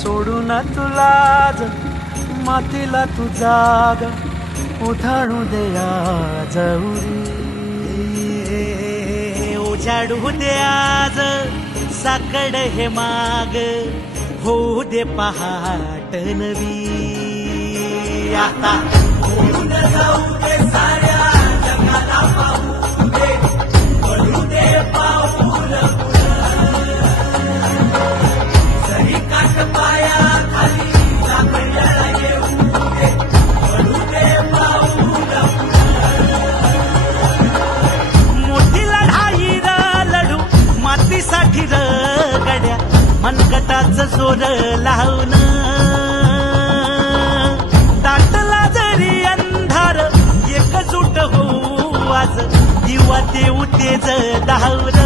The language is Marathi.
सोडून तुलाज मातीला तू जाग उधाणू दे आज उजाडू दे आज साकड हे माग होऊ दे पहाट नवी आता होऊन जाऊ दे साऱ्या जगाला पाहू दे पडू दे पाऊल जरी काट पाया खाली सापडला येऊ दे पडू दे पाऊल मोठी लढाई लढू मातीसाठी गड्या मनगटाचं जोर लावून दाटला जरी अंधार एकजूट होऊ आज दिवा देऊ तेज धावर